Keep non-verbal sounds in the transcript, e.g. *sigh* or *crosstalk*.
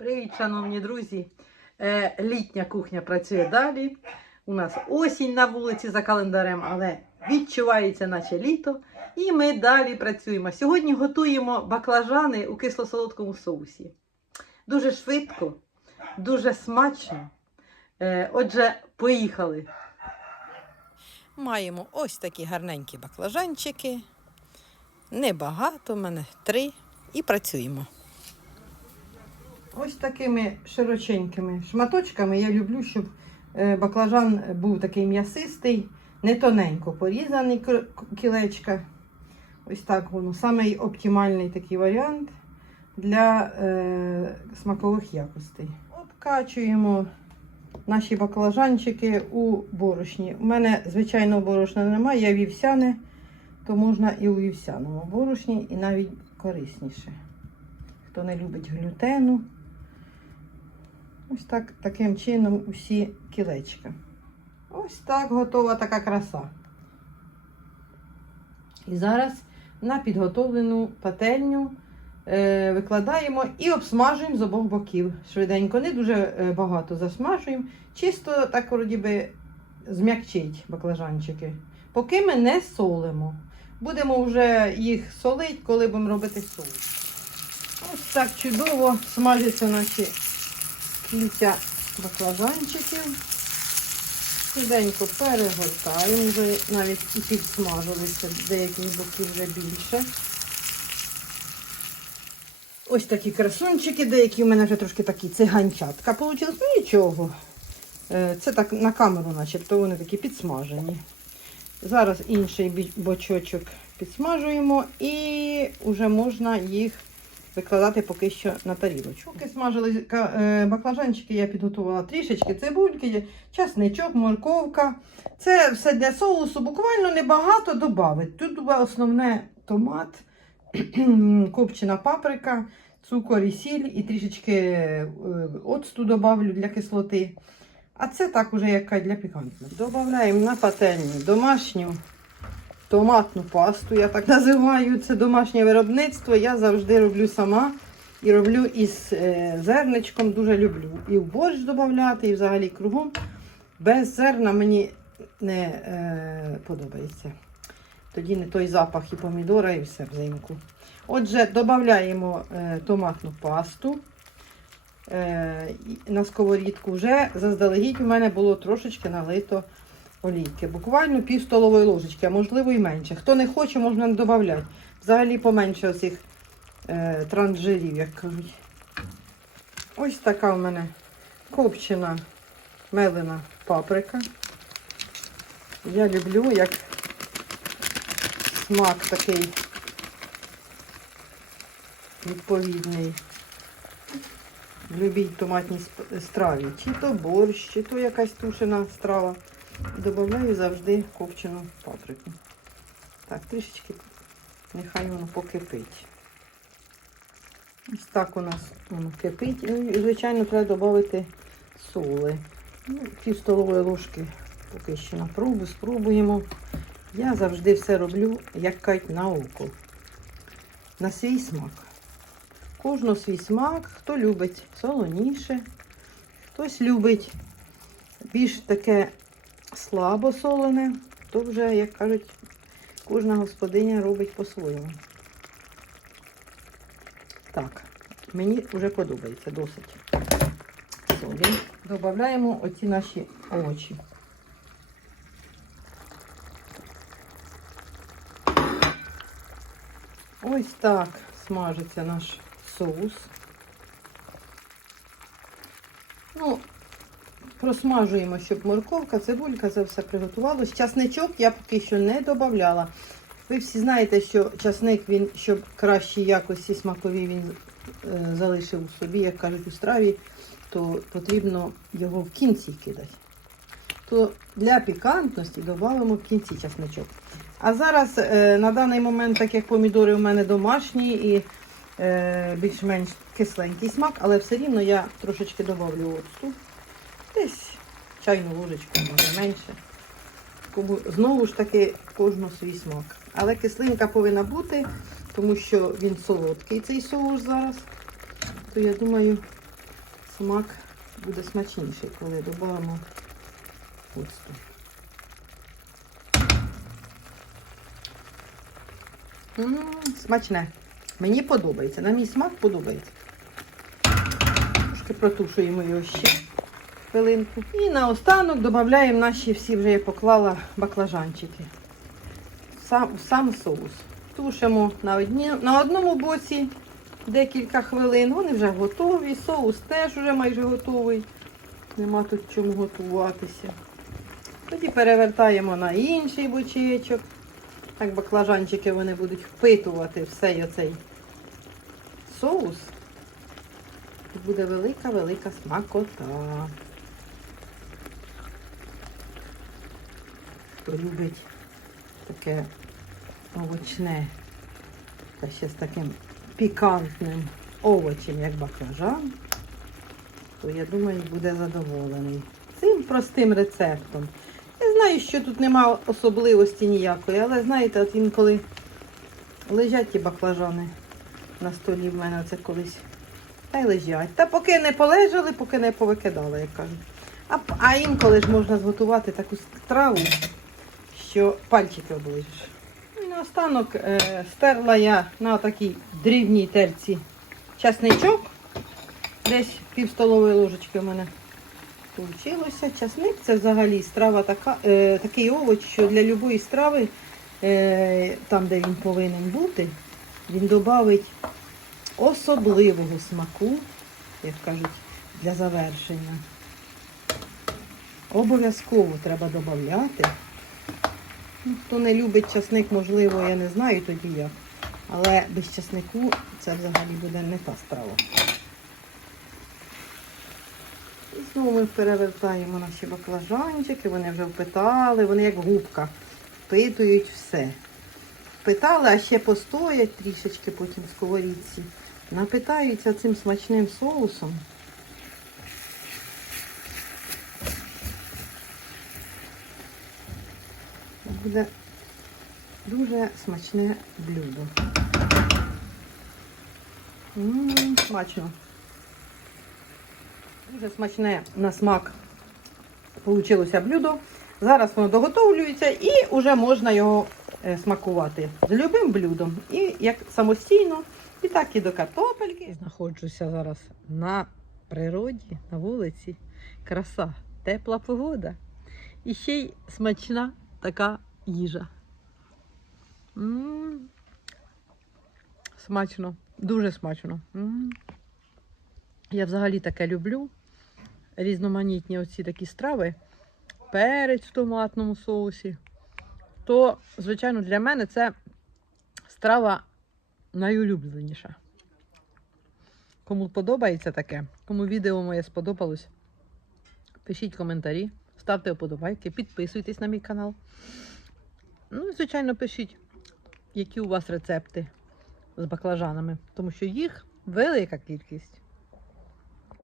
Привіт, шановні друзі! Е, літня кухня працює далі. У нас осінь на вулиці за календарем, але відчувається наче літо. І ми далі працюємо. Сьогодні готуємо баклажани у кисло-солодкому соусі. Дуже швидко, дуже смачно. Е, отже, поїхали. Маємо ось такі гарненькі баклажанчики. Небагато, в мене три. І працюємо. Ось такими широченькими шматочками я люблю, щоб е, баклажан був такий м'ясистий, не тоненько порізаний кілечка. Ось так воно. Самий оптимальний такий варіант для е, смакових якостей. Обкачуємо наші баклажанчики у борошні. У мене, звичайно, борошна немає, я вівсяне, то можна і у вівсяному борошні, і навіть корисніше. Хто не любить глютену. Ось так, таким чином усі кілечка. Ось так готова така краса. І зараз на підготовлену пательню е, викладаємо і обсмажуємо з обох боків. Швиденько, не дуже е, багато засмажуємо. Чисто так вроді би зм'якчить баклажанчики. Поки ми не солимо. Будемо вже їх солити, коли будемо робити соус. Ось так чудово смажаться наші кільця баклажанчиків. Швиденько перегортаємо, вже навіть і підсмажилися, деякі боки вже більше. Ось такі красунчики, деякі в мене вже трошки такі циганчатка получилось. Ну нічого. Е, Це так на камеру, начебто вони такі підсмажені. Зараз інший бочочок підсмажуємо і вже можна їх викладати поки що на тарілочку. Поки смажили е, баклажанчики, я підготувала трішечки цибульки, часничок, морковка. Це все для соусу. Буквально небагато додавить. Тут основне томат, *clears throat* копчена паприка, цукор і сіль, і трішечки е, оцту добавлю для кислоти. А це так уже яка для пікантності. Додаємо на пательню домашню томатну пасту, я так називаю. Це домашнє виробництво. Я завжди роблю сама і роблю із е, зерничком. Дуже люблю. І в борщ додати, і взагалі кругом. Без зерна мені не е, подобається. Тоді не той запах і помідора, і все взимку. Отже, додаємо е, томатну пасту. Е, на сковорідку вже заздалегідь у мене було трошечки налито олійки. Буквально пів столової ложечки, а можливо і менше. Хто не хоче, можна не додати. Взагалі поменше оцих е, транжирів, як кажуть. Ось така у мене копчена мелена паприка. Я люблю, як смак такий відповідний в любій томатній страві. Чи то борщ, чи то якась тушена страва. Добавляю завжди копчену паприку. Так, трішечки нехай воно покипить. Ось так у нас воно кипить. Ну, і, звичайно, треба додати соли. Ну, пів столової ложки поки що на пробу, спробуємо. Я завжди все роблю, як кажуть, на око. На свій смак. Кожного свій смак, хто любить солоніше, хтось любить більш таке слабо солене, то вже, як кажуть, кожна господиня робить по-своєму. Так, мені вже подобається досить солі. Додаємо оці наші овочі. Ось так смажиться наш соус. Ну, просмажуємо, щоб морковка, цибулька, це все приготувалось. Часничок я поки що не додавала. Ви всі знаєте, що часник, він, щоб кращій якості смакові він е, залишив у собі, як кажуть у страві, то потрібно його в кінці кидати. То для пікантності додамо в кінці часничок. А зараз е, на даний момент, так як помідори у мене домашні і е, більш-менш кисленький смак, але все рівно я трошечки додавлю оцту. Чайну ложечку, може менше. Знову ж таки, кожного свій смак. Але кислинка повинна бути, тому що він солодкий, цей соус зараз. То я думаю, смак буде смачніший, коли додамо оцту. Смачне. Мені подобається. На мій смак подобається. Трошки протушуємо його ще хвилинку. І наостанок додаємо наші всі вже я поклала баклажанчики. Сам, сам соус. Тушимо на, одні, на одному боці декілька хвилин. Вони вже готові. Соус теж вже майже готовий. Нема тут чому готуватися. Тоді перевертаємо на інший бочечок. Так баклажанчики вони будуть впитувати все оцей соус. І буде велика-велика смакота. Хто любить таке овочне та ще з таким пікантним овочем, як баклажан, то я думаю, буде задоволений цим простим рецептом. Я знаю, що тут нема особливості ніякої, але знаєте, от інколи лежать ті баклажани на столі в мене це колись. Та й лежать. Та поки не полежали, поки не повикидали, як кажуть. А, а інколи ж можна зготувати таку страву, що пальчики оближеш. І наостанок е, стерла я на такій дрібній терці часничок. Десь пів столової ложечки в мене Получилося. Часник це взагалі страва така, е, такий овоч, що для будь-якої страви, е, там, де він повинен бути, він додавить особливого смаку, як кажуть, для завершення. Обов'язково треба додати. Ну, хто не любить часник, можливо, я не знаю тоді як. Але без часнику це взагалі буде не та страва. І знову ми перевертаємо наші баклажанчики, вони вже впитали, вони як губка, впитують все. Впитали, а ще постоять трішечки потім в сковорідці. Напитаються цим смачним соусом. Буде дуже смачне блюдо. М, смачно. Дуже смачне на смак получилося блюдо. Зараз воно доготовлюється і вже можна його е, смакувати з любим блюдом. І як самостійно, і так і до картопельки. Знаходжуся зараз на природі, на вулиці. Краса, тепла погода. І ще й смачна така їжа. М, Смачно, дуже смачно. М. Я взагалі таке люблю. Різноманітні оці такі страви. Перець в томатному соусі. То, звичайно, для мене це страва найулюбленіша. Кому подобається таке, кому відео моє сподобалось, пишіть коментарі, ставте вподобайки, підписуйтесь на мій канал. Ну і, звичайно, пишіть, які у вас рецепти з баклажанами, тому що їх велика кількість.